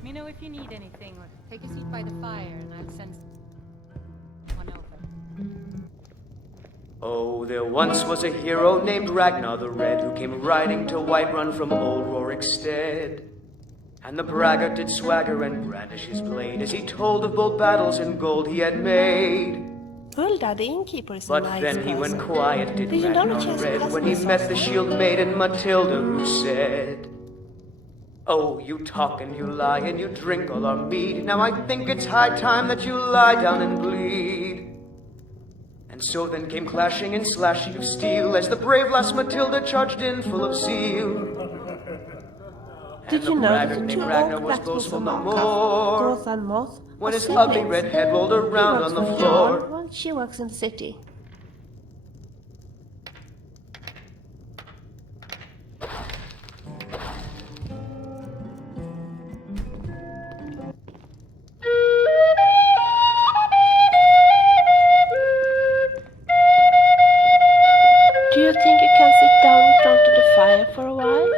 Let me know if you need anything, or take a seat by the fire, and I'll send one over. Oh, there once was a hero named Ragnar the Red, who came riding to Whiterun from old Rorikstead. And the braggart did swagger and brandish his blade as he told of bold battles and gold he had made. Hulda, the innkeeper, is a But nice then he person. went quiet, did you know Ragnar she has a Red, when cousin he with met us? the shield maiden Matilda, who said, "Oh, you talk and you lie and you drink all our mead. Now I think it's high time that you lie down and bleed." And so then came clashing and slashing of steel as the brave lass Matilda charged in full of zeal. Did you know that the two Ragnar old was blacksmiths boastful of no Marcus, more Goth and Moth, when are his ugly siblings? red head rolled He around works on the for floor. John, while she works in the city. Do you think you can sit down in front of the fire for a while?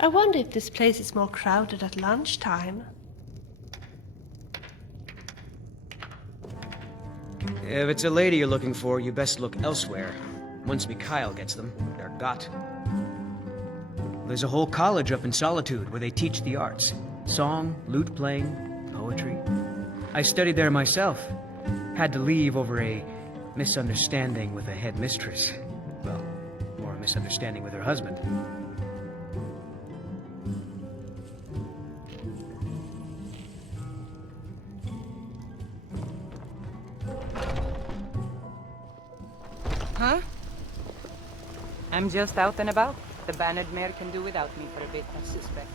I wonder if this place is more crowded at lunchtime. If it's a lady you're looking for, you best look elsewhere. Once Mikhail gets them, they're got. There's a whole college up in Solitude where they teach the arts. Song, lute playing, poetry. I studied there myself. Had to leave over a misunderstanding with a headmistress. Well, more a misunderstanding with her husband. Huh? I'm just out and about. The Bannered Mare can do without me for a bit, I suspect.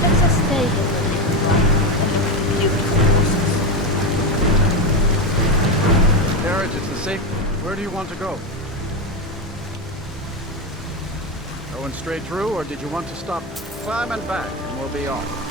Let's just stay here for a little while and look at the horses. Carriage is the safe. Where do you want to go? Going straight through, or did you want to stop? Climb and back, and we'll be off.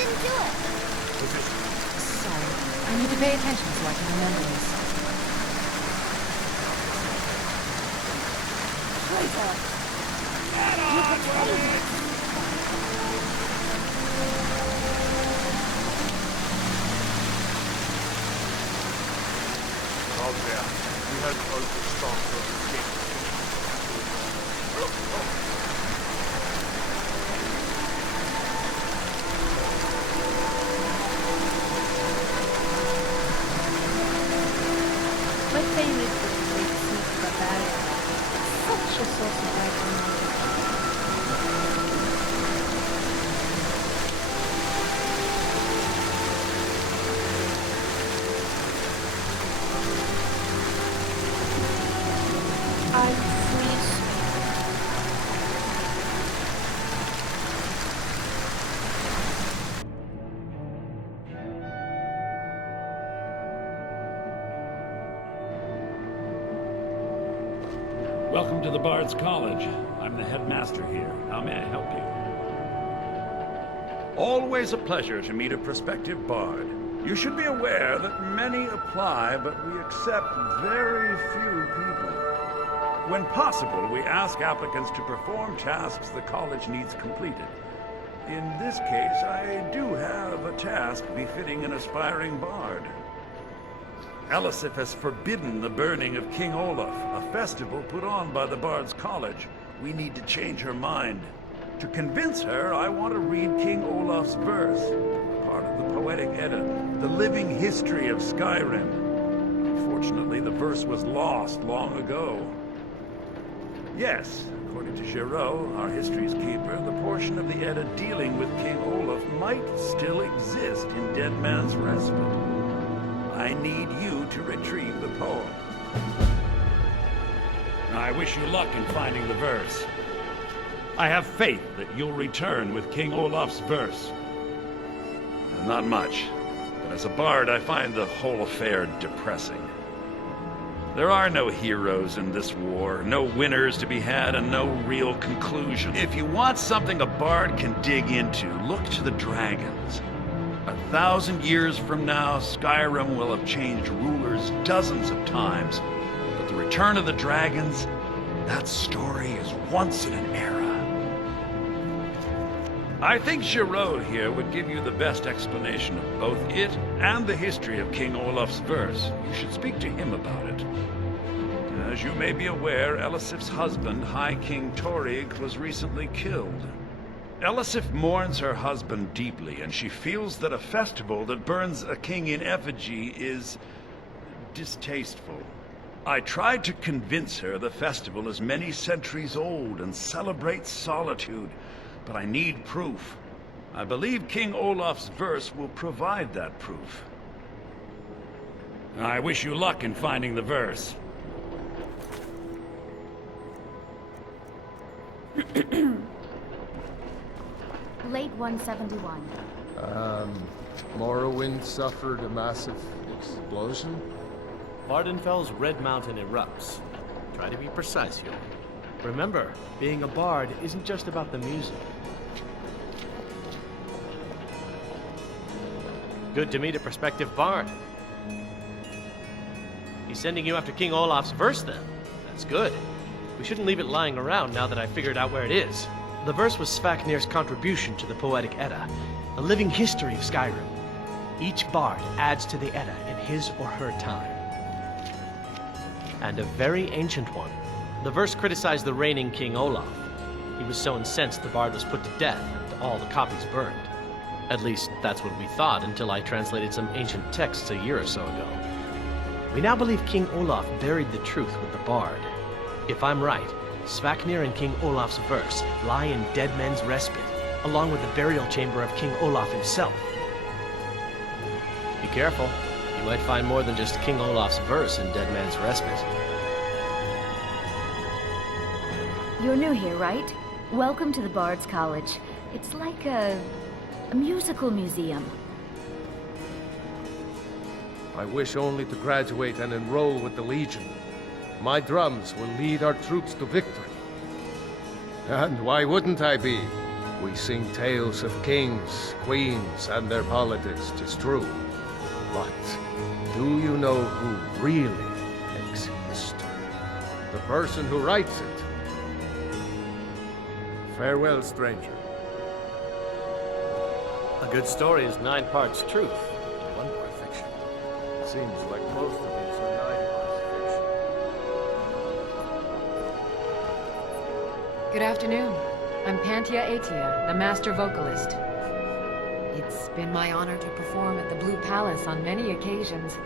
didn't do it. Sorry. I need to pay attention so I can remember this. Traitor! You betrayed me! Oh yeah, we had both a strong escape. My favorite thing is the barbarian. Such a source of vitamin. I freeze. Welcome to the Bard's College. I'm the headmaster here. How may I help you? Always a pleasure to meet a prospective bard. You should be aware that many apply, but we accept very few people. When possible, we ask applicants to perform tasks the college needs completed. In this case, I do have a task befitting an aspiring bard. Elisif has forbidden the burning of King Olaf, a festival put on by the Bard's College. We need to change her mind. To convince her, I want to read King Olaf's verse, part of the Poetic Edda, the living history of Skyrim. Unfortunately, the verse was lost long ago. Yes, according to Giraud, our history's keeper, the portion of the Edda dealing with King Olaf might still exist in Dead Man's Respite. I need you to retrieve the poem. I wish you luck in finding the verse. I have faith that you'll return with King Olaf's verse. Not much, but as a bard, I find the whole affair depressing. There are no heroes in this war, no winners to be had, and no real conclusion. If you want something a bard can dig into, look to the dragons. 1,000 years from now, Skyrim will have changed rulers dozens of times. But the return of the dragons, that story is once in an era. I think Giraud here would give you the best explanation of both it and the history of King Olaf's verse. You should speak to him about it. As you may be aware, Elisif's husband, High King Torrig, was recently killed. Elisif mourns her husband deeply, and she feels that a festival that burns a king in effigy is distasteful. I tried to convince her the festival is many centuries old and celebrates solitude, but I need proof. I believe King Olaf's verse will provide that proof. I wish you luck in finding the verse. Late 171. Morrowind suffered a massive explosion? Vardenfell's Red Mountain erupts. Try to be precise, Hugh. Remember, being a bard isn't just about the music. Good to meet a prospective bard. He's sending you after King Olaf's verse, then. That's good. We shouldn't leave it lying around now that I figured out where it is. The verse was Svafnir's contribution to the Poetic Edda, a living history of Skyrim. Each bard adds to the Edda in his or her time. And a very ancient one. The verse criticized the reigning King Olaf. He was so incensed the bard was put to death and all the copies burned. At least, that's what we thought until I translated some ancient texts a year or so ago. We now believe King Olaf buried the truth with the bard. If I'm right, Svafnir and King Olaf's verse lie in Dead Men's Respite, along with the burial chamber of King Olaf himself. Be careful. You might find more than just King Olaf's verse in Dead Man's Respite. You're new here, right? Welcome to the Bard's College. It's like a musical museum. I wish only to graduate and enroll with the Legion. My drums will lead our troops to victory. And why wouldn't I be? We sing tales of kings, queens, and their politics, 'tis true. But do you know who really makes history? The person who writes it. Farewell, stranger. A good story is 9 parts truth, 1 part fiction. Seems like most of these are 9 parts fiction. Good afternoon. I'm Pantia Atia, the master vocalist. It's been my honor to perform at the Blue Palace on many occasions.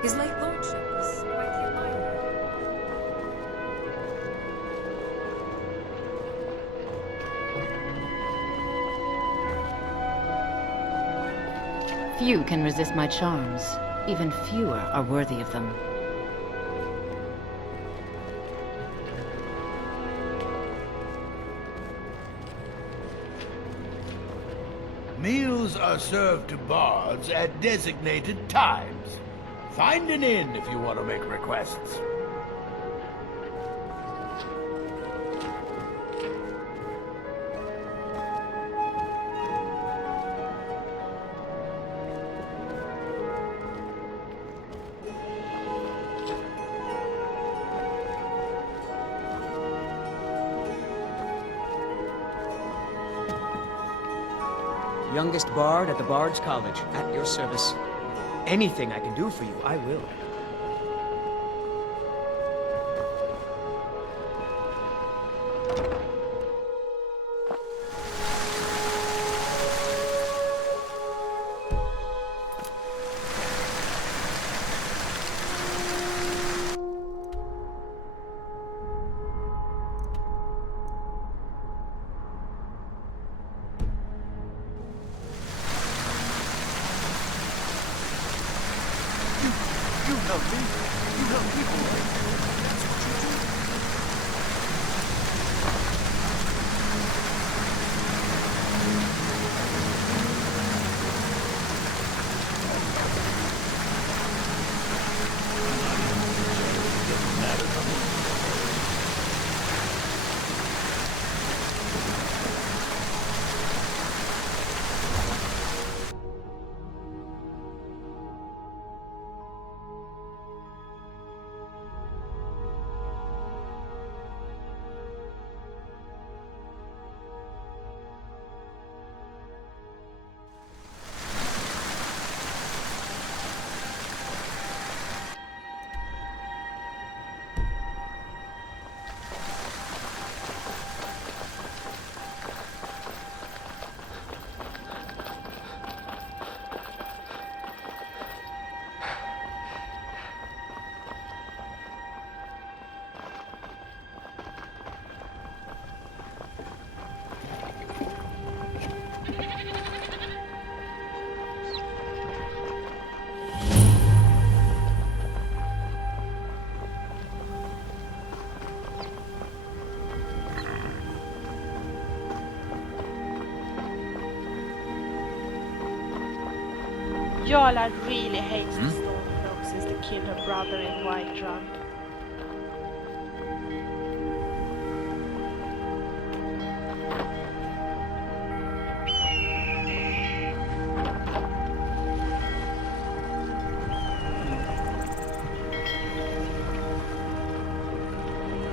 His late lordship is quite the admirer. Few can resist my charms. Even fewer are worthy of them. Meals are served to bards at designated times. Find an inn if you want to make requests. Youngest bard at the Bard's College, at your service. Anything I can do for you, I will. You know me. You know people, right? That's what you do. Doesn't matter to me. Jarla really hates the Stormcloak since they killed her brother in Whiterun.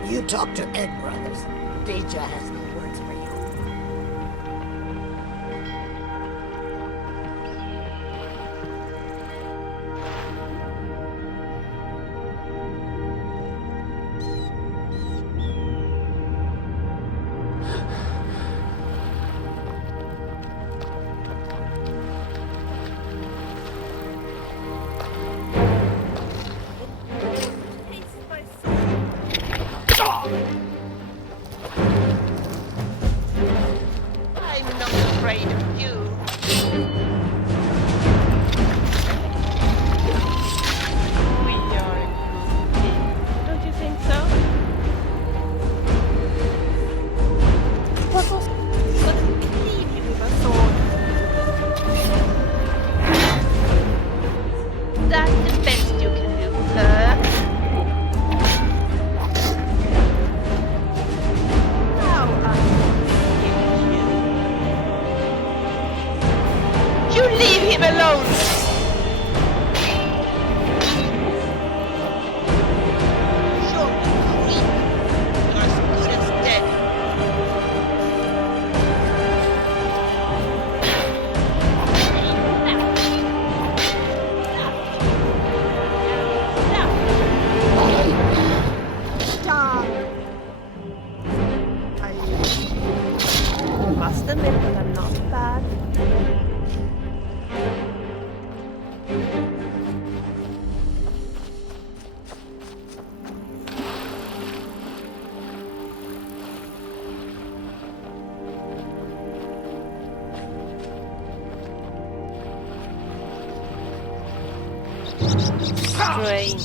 You talk to Egg Brothers. Deja has no words for you. I'm not afraid of you. We are a good team, don't you think so? What was leave you with a sword? That's the best you can do, sir. Now I'm giving you. strange.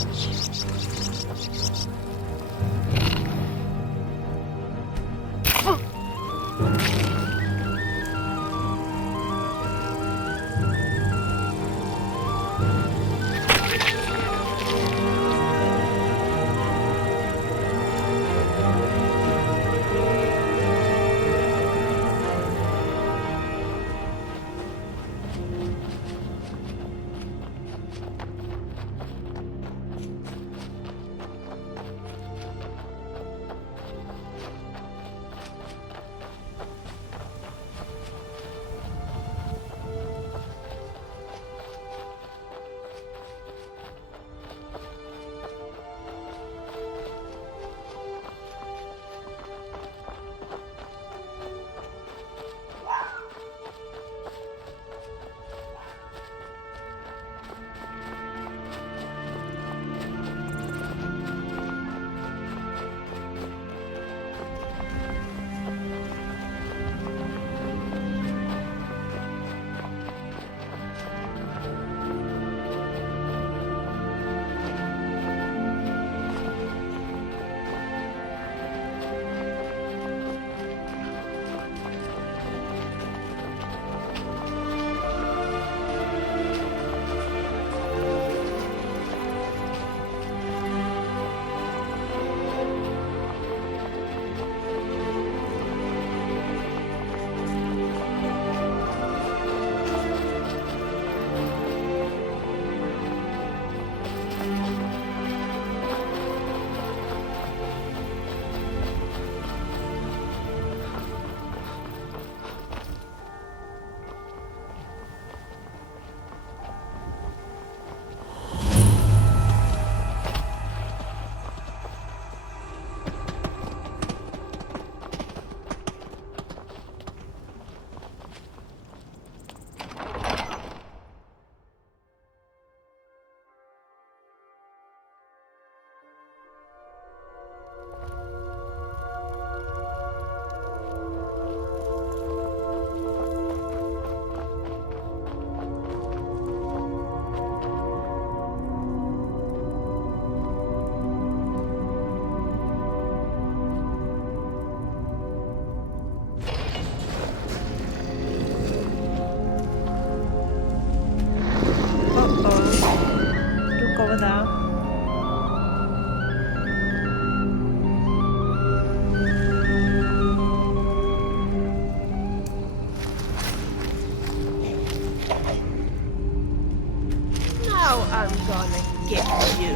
I'm gonna get you.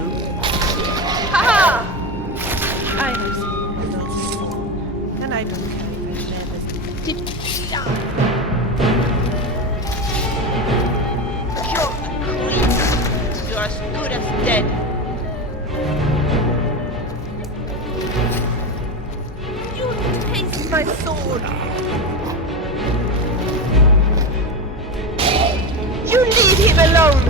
Ha! I have seen it, and I don't care if I share this. You're clean. You're as good as dead. You taste my sword. You leave him alone.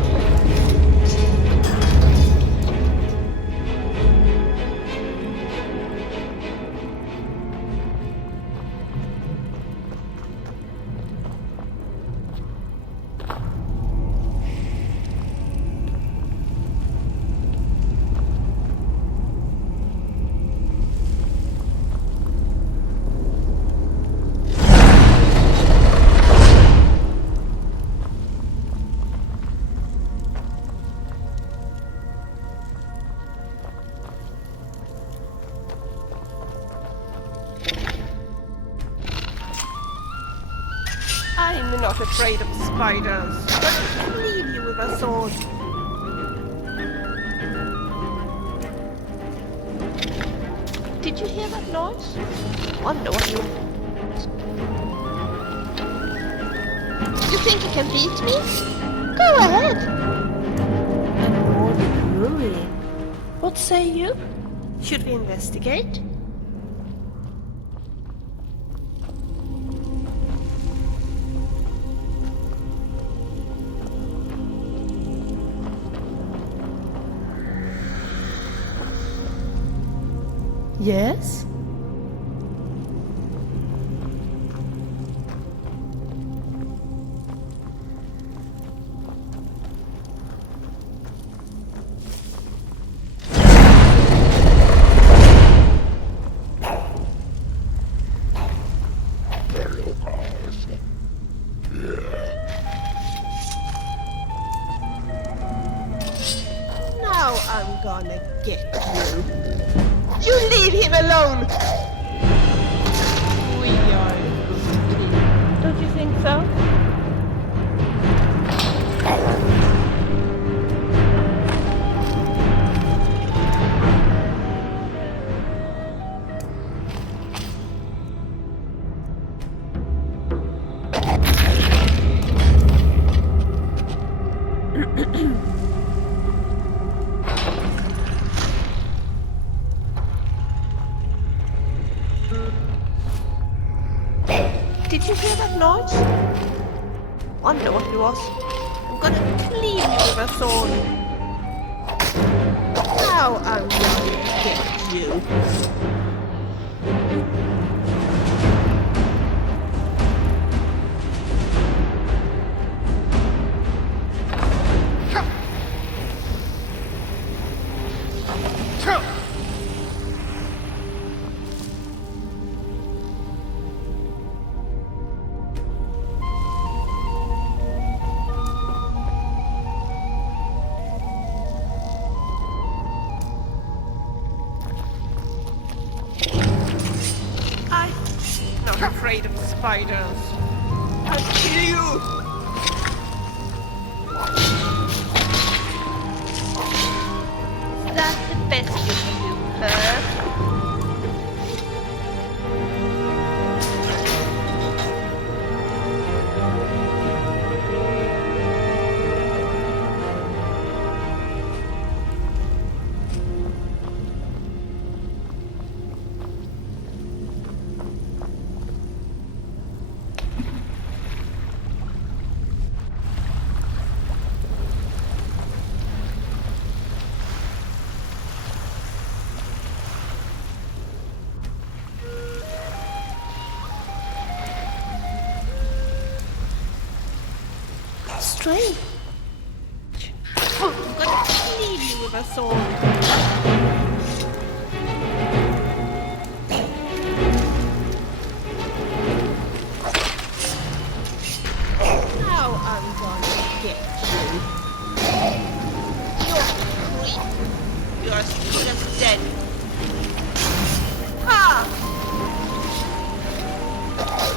I'm not afraid of spiders. I don't leave you with a sword. Did you hear that noise? Wonder what you... You think you can beat me? Go ahead. And more than ruin. What say you? Should we investigate? Yes? You leave him alone! We are a good team. Don't you think so? Did you hear that noise? Wonder what it was. I'm gonna clean you with a sword. Now I'm gonna get you. I'm not afraid of spiders. I'll kill you! Is that the best you can do, huh? Strange. I'm gonna clean you with a sword. Now I'm gonna get you. You're a creep. You're as good as dead. Ha!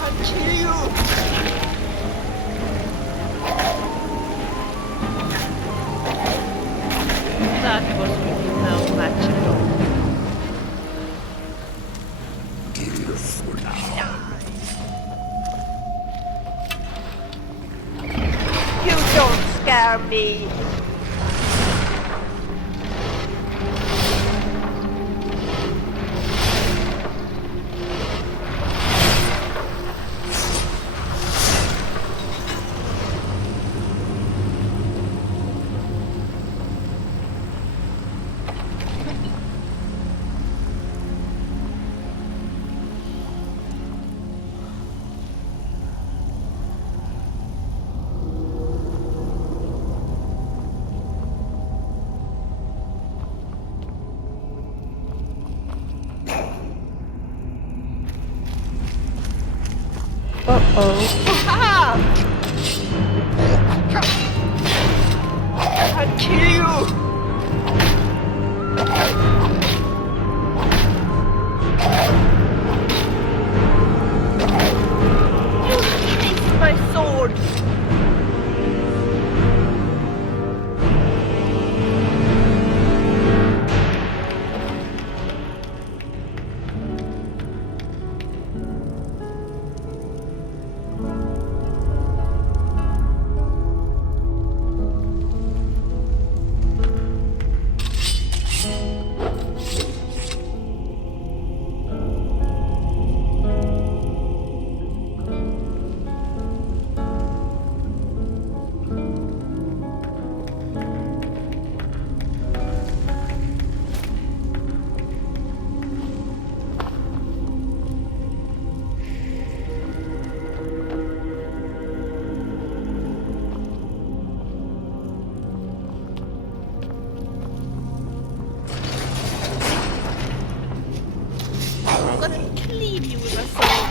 I'll kill you. That was really no match at all. You don't scare me. I'll kill you! You take my sword! I'm gonna cleave you with a sword.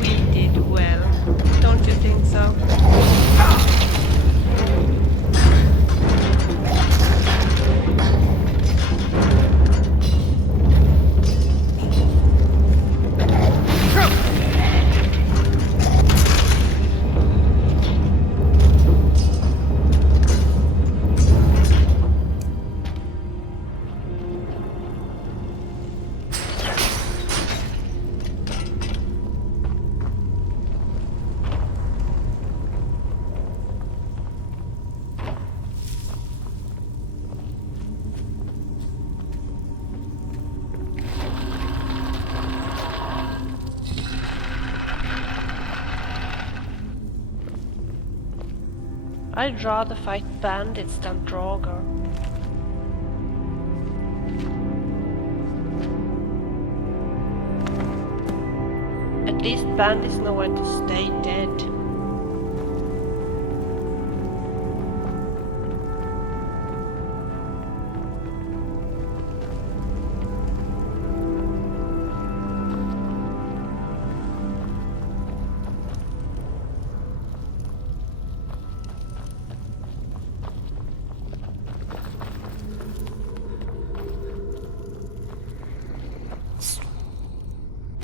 We did well, don't you think so? I'd rather fight bandits than Draugr. At least bandits know when to stay dead.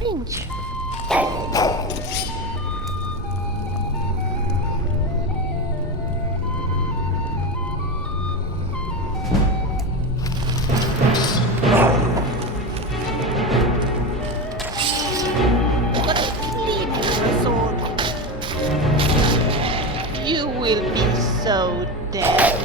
Ranger. You will be so dead.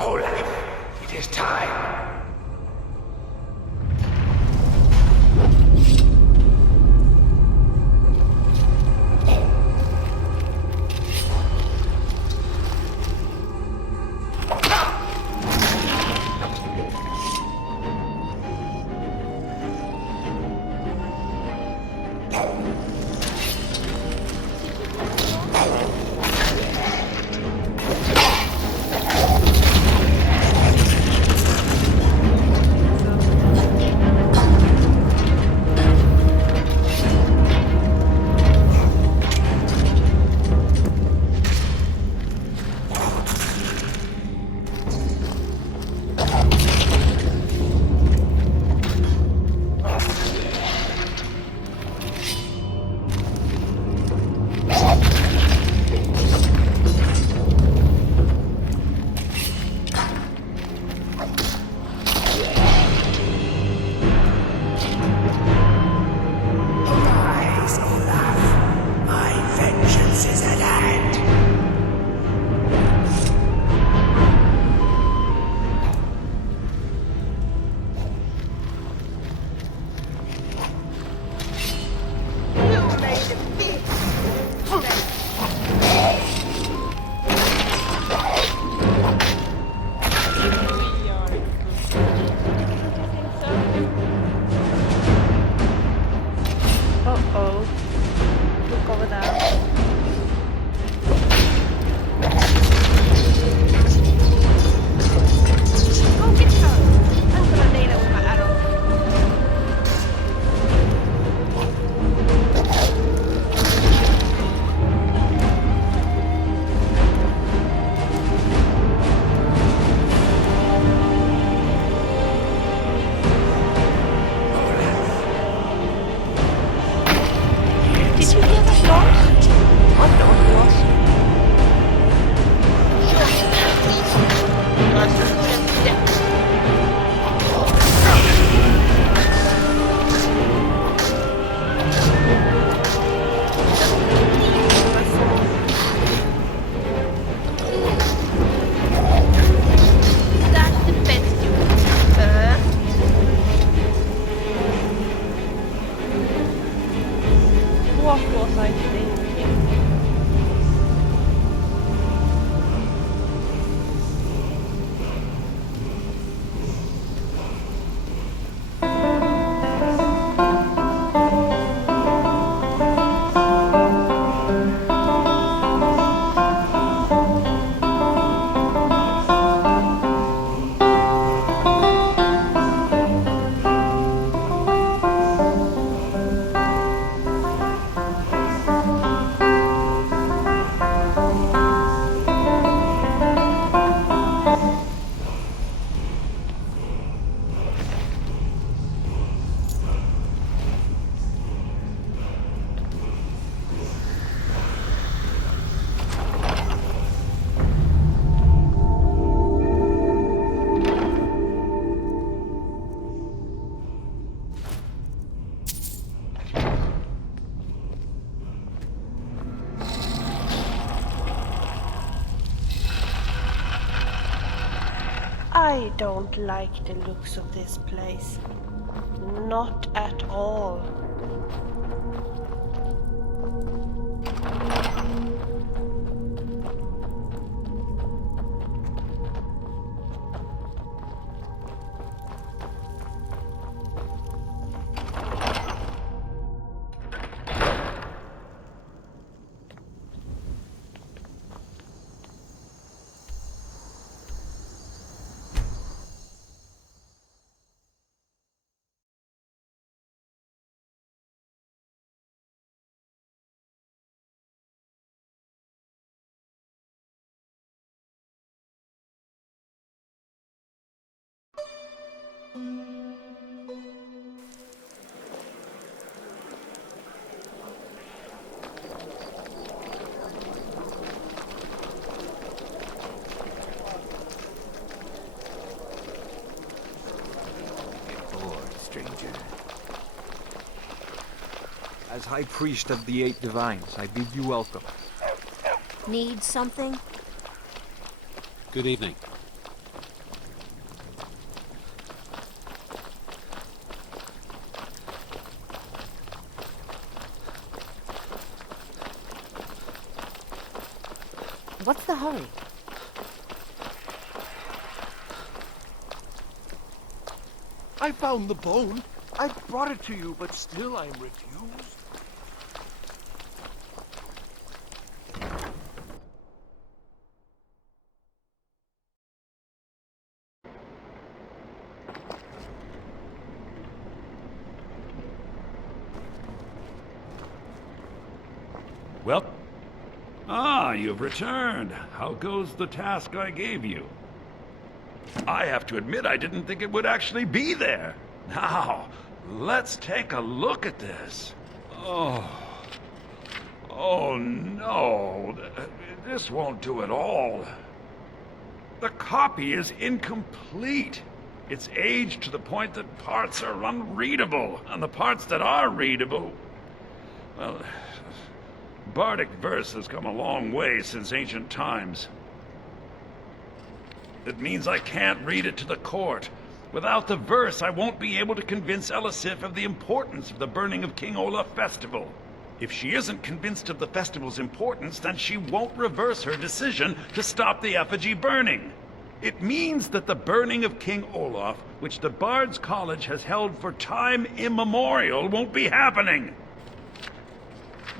Olaf, it is time. really don't like the looks of this place. Not at all. Stranger. As High Priest of the Eight Divines, I bid you welcome. Need something? Good evening. What's the hurry? I found the bone. I brought it to you, but still I'm refused. Well? You've returned. How goes the task I gave you? I have to admit I didn't think it would actually be there. Now, let's take a look at this. Oh no. This won't do at all. The copy is incomplete. It's aged to the point that parts are unreadable, and the parts that are readable, well, Bardic verse has come a long way since ancient times. It means I can't read it to the court. Without the verse, I won't be able to convince Elisif of the importance of the burning of King Olaf festival. If she isn't convinced of the festival's importance, then she won't reverse her decision to stop the effigy burning. It means that the burning of King Olaf, which the Bard's College has held for time immemorial, won't be happening.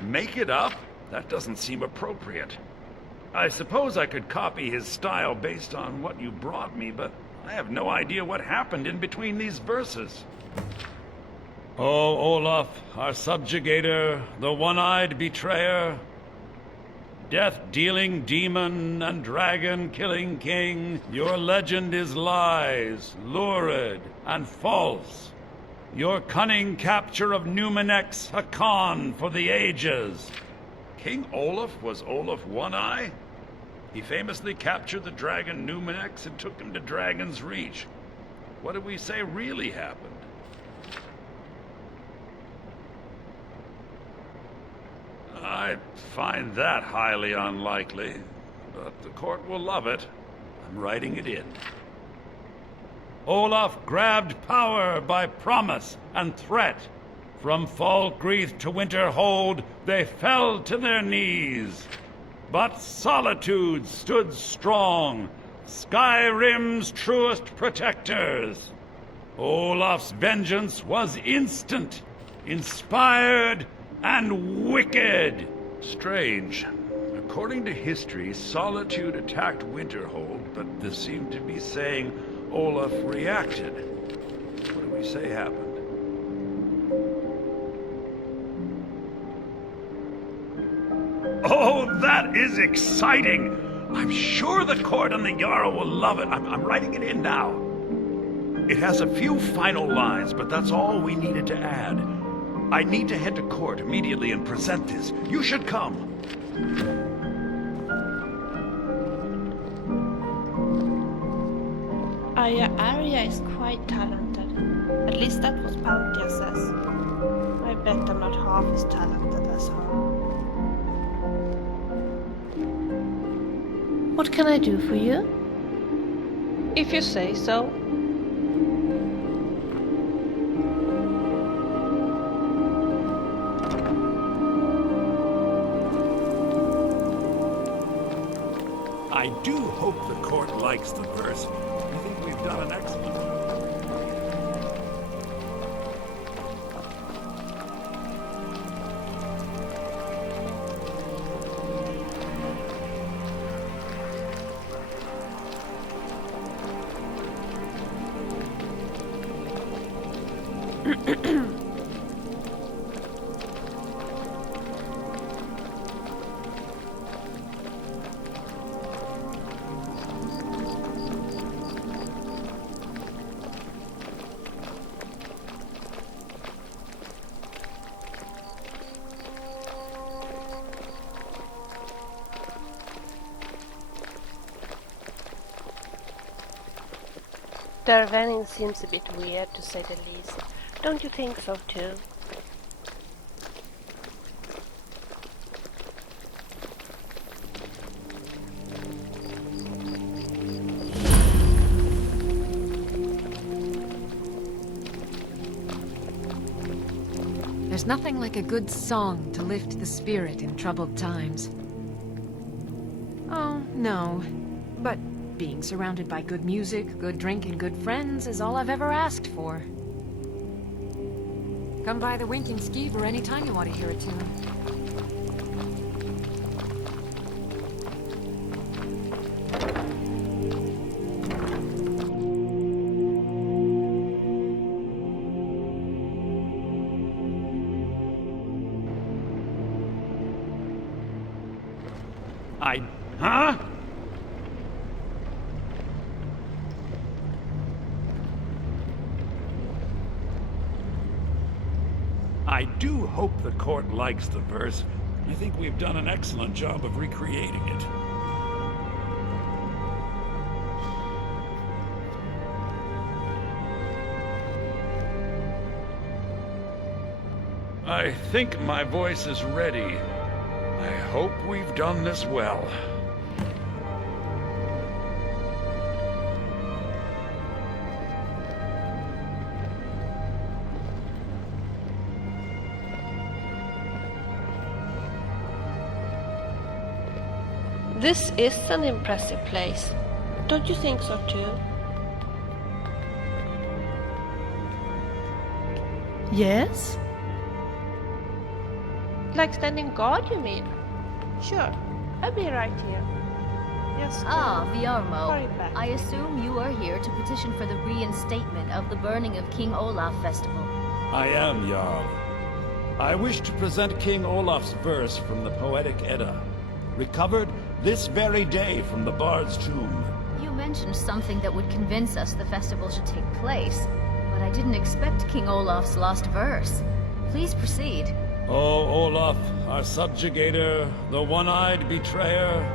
Make it up? That doesn't seem appropriate. I suppose I could copy his style based on what you brought me, but I have no idea what happened in between these verses. Oh, Olaf, our subjugator, the one-eyed betrayer, death-dealing demon and dragon-killing king, your legend is lies, lurid, and false. Your cunning capture of Numenex, a con for the ages. King Olaf was Olaf One-Eye? He famously captured the dragon Numenex and took him to Dragon's Reach. What did we say really happened? I find that highly unlikely, but the court will love it. I'm writing it in. Olaf grabbed power by promise and threat. From Falkreath to Winterhold, they fell to their knees. But Solitude stood strong, Skyrim's truest protectors. Olaf's vengeance was instant, inspired, and wicked. Strange. According to history, Solitude attacked Winterhold, but this seemed to be saying Olaf reacted. What do we say happened? Oh, that is exciting! I'm sure the court and the Jarl will love it. I'm writing it in now. It has a few final lines, but that's all we needed to add. I need to head to court immediately and present this. You should come. Arya is quite talented. At least that's what Panthea says. I bet I'm not half as talented as her. What can I do for you? If you say so. I do hope the court likes the verse. I think we've done an excellent job. Their wedding seems a bit weird, to say the least. Don't you think so, too? There's nothing like a good song to lift the spirit in troubled times. Oh, no. But being surrounded by good music, good drink, and good friends is all I've ever asked for. Come by the Winking Skeever anytime you want to hear a tune. Huh? I do hope the court likes the verse. I think we've done an excellent job of recreating it. I think my voice is ready. I hope we've done this well. This is an impressive place. Don't you think so too? Yes? Like standing guard, you mean? Sure, I'll be right here. Yes. Ah, Hurry Viarmo. back. I assume you are here to petition for the reinstatement of the burning of King Olaf Festival. I am, Jarl. I wish to present King Olaf's verse from the Poetic Edda, recovered this very day from the Bard's tomb. You mentioned something that would convince us the festival should take place, but I didn't expect King Olaf's lost verse. Please proceed. O Olaf, our subjugator, the one-eyed betrayer,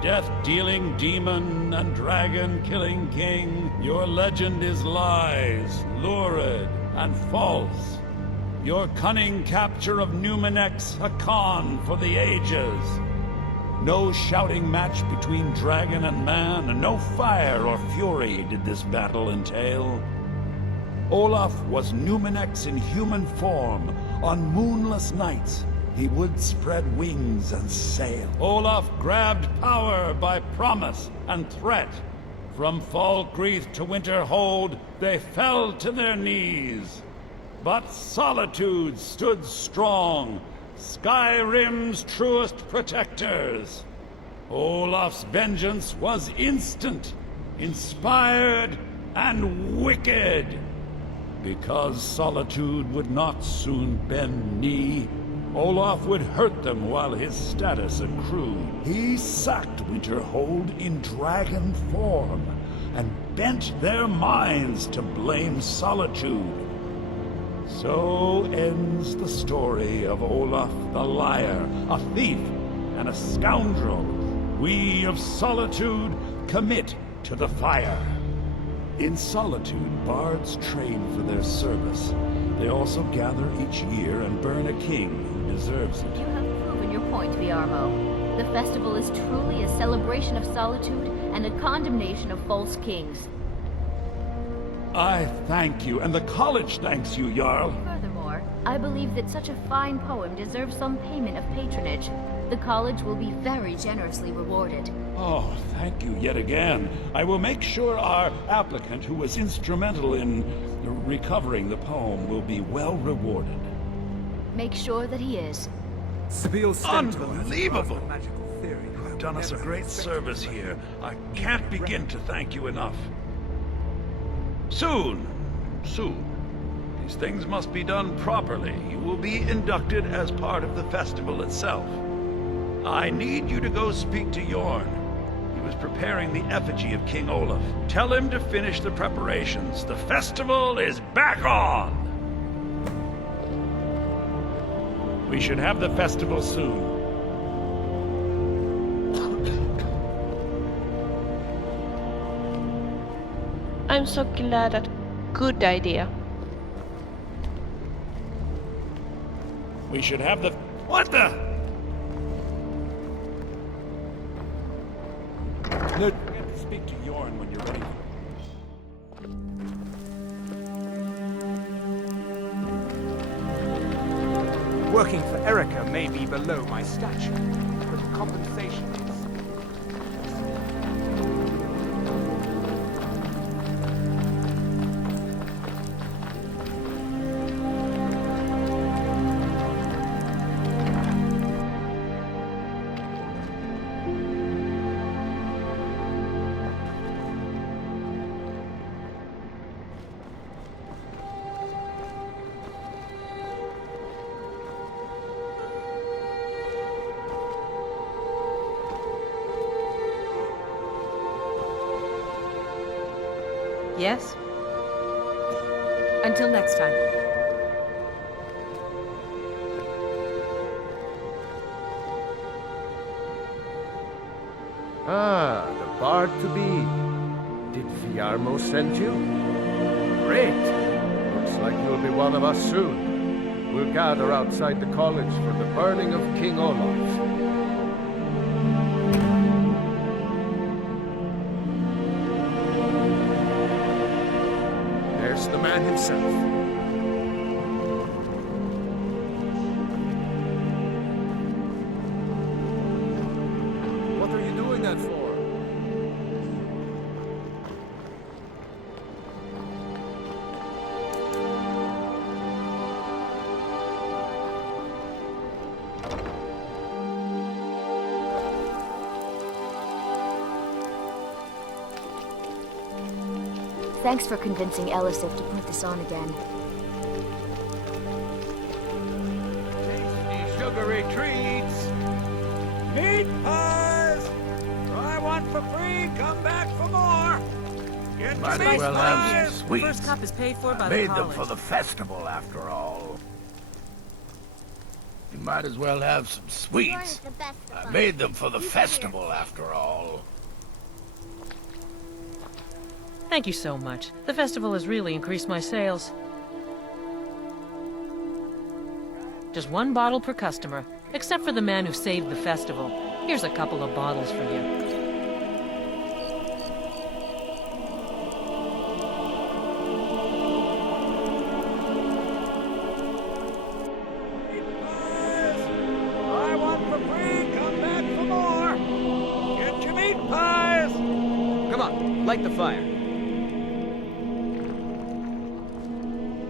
death-dealing demon and dragon-killing king, your legend is lies, lurid and false. Your cunning capture of Numenex, a con for the ages. No shouting match between dragon and man, and no fire or fury did this battle entail. Olaf was Numenex in human form. On moonless nights, he would spread wings and sail. Olaf grabbed power by promise and threat. From Falkreath to Winterhold, they fell to their knees. But Solitude stood strong, Skyrim's truest protectors. Olaf's vengeance was instant, inspired, and wicked. Because Solitude would not soon bend knee, Olaf would hurt them while his status accrued. He sacked Winterhold in dragon form, and bent their minds to blame Solitude. So ends the story of Olaf the liar, a thief and a scoundrel. We of Solitude commit to the fire. In Solitude, bards train for their service. They also gather each year and burn a king who deserves it. You have proven your point, Viarmo. The festival is truly a celebration of solitude and a condemnation of false kings. I thank you, and the college thanks you, Jarl. Furthermore, I believe that such a fine poem deserves some payment of patronage. The college will be very generously rewarded. Oh, thank you yet again. I will make sure our applicant, who was instrumental in recovering the poem, will be well rewarded. Make sure that he is. Unbelievable! You have done us a great service here. I can't begin to thank you enough. Soon. These things must be done properly. You will be inducted as part of the festival itself. I need you to go speak to Yorn. He was preparing the effigy of King Olaf. Tell him to finish the preparations. The festival is back on! We should have the festival soon. I'm so glad that good idea. We should have the... What the? Don't forget to speak to Yorn when you're ready. Working for Erica may be below my stature, but the compensation is... Yes? Until next time. Ah, the bard to be. Did Fiarmo send you? Great! Looks like you'll be one of us soon. We'll gather outside the college for the burning of King Olaf. There's the man himself. What are you doing that for? Thanks for convincing Elisif to put this on again. Tasty, sugary treats. Meat pies! Try one for free, come back for more! Get Might the as meat well have pies! some sweets. First cup is paid for by the Made them college. for the festival, after all. You might as well have some sweets. I made them for the festival, after all. Thank you so much. The festival has really increased my sales. Just one bottle per customer, except for the man who saved the festival. Here's a couple of bottles for you. Try one for free, come back for more! Get your meat pies! Come on, light the fire.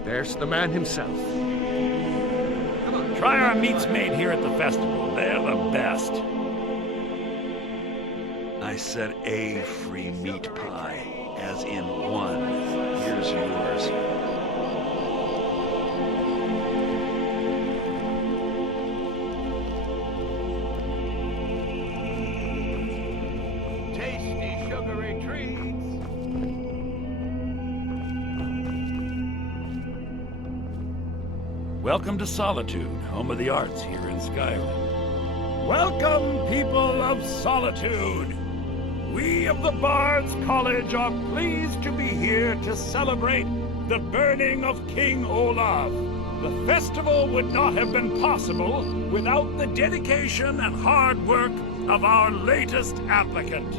There's the man himself. Try our meats made here at the festival. They're the best. I said a free meat pie, as in one. Here's yours. Tasty, sugary treats. Welcome to Solitude, home of the arts here in Skyrim. Welcome, people of Solitude! We of the Bards College are pleased to be here to celebrate the burning of King Olaf. The festival would not have been possible without the dedication and hard work of our latest applicant.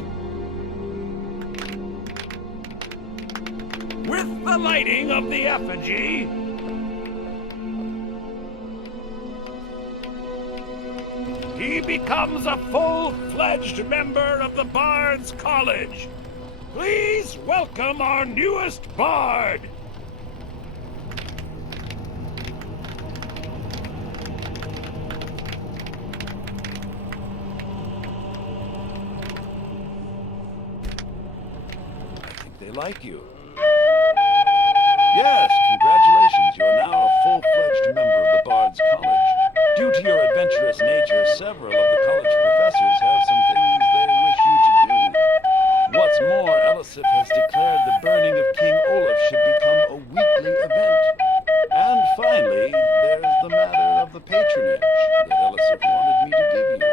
with the lighting of the effigy, he becomes a full-fledged member of the Bard's College. Please welcome our newest Bard. I think they like you. Yes, congratulations. You are now a full-fledged member of the Bard's College. Due to your adventurous nature, several of the college professors have some things they wish you to do. What's more, Elisif has declared the burning of King Olaf should become a weekly event. And finally, there's the matter of the patronage that Elisif wanted me to give you.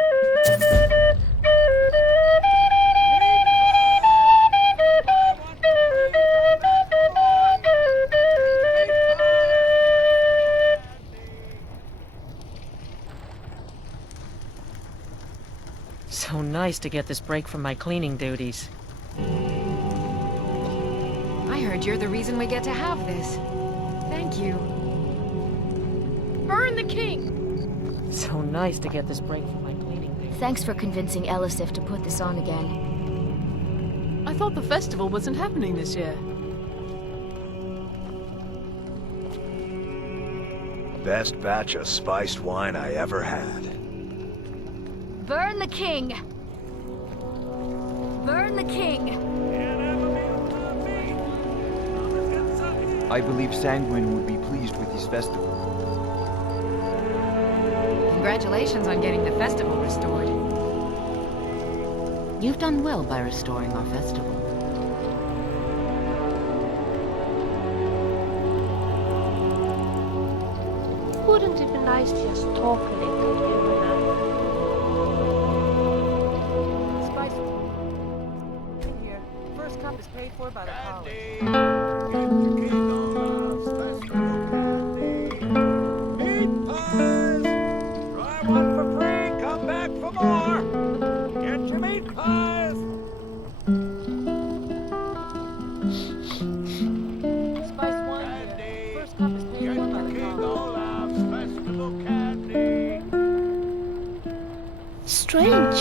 So nice to get this break from my cleaning duties. I heard you're the reason we get to have this. Thank you. Burn the king! So nice to get this break from my cleaning duties. Thanks for convincing Elisif to put this on again. I thought the festival wasn't happening this year. Best batch of spiced wine I ever had. Burn the king! Burn the king! I believe Sanguine would be pleased with his festival. Congratulations on getting the festival restored. You've done well by restoring our festival. Wouldn't it be nice to just talk a little, you and I? Spice. In here. First cup is paid for by the college. Meat pies! Try one for free, come back for more! Get your meat pies! Spice one here. First cup is paid for by the college. Strange.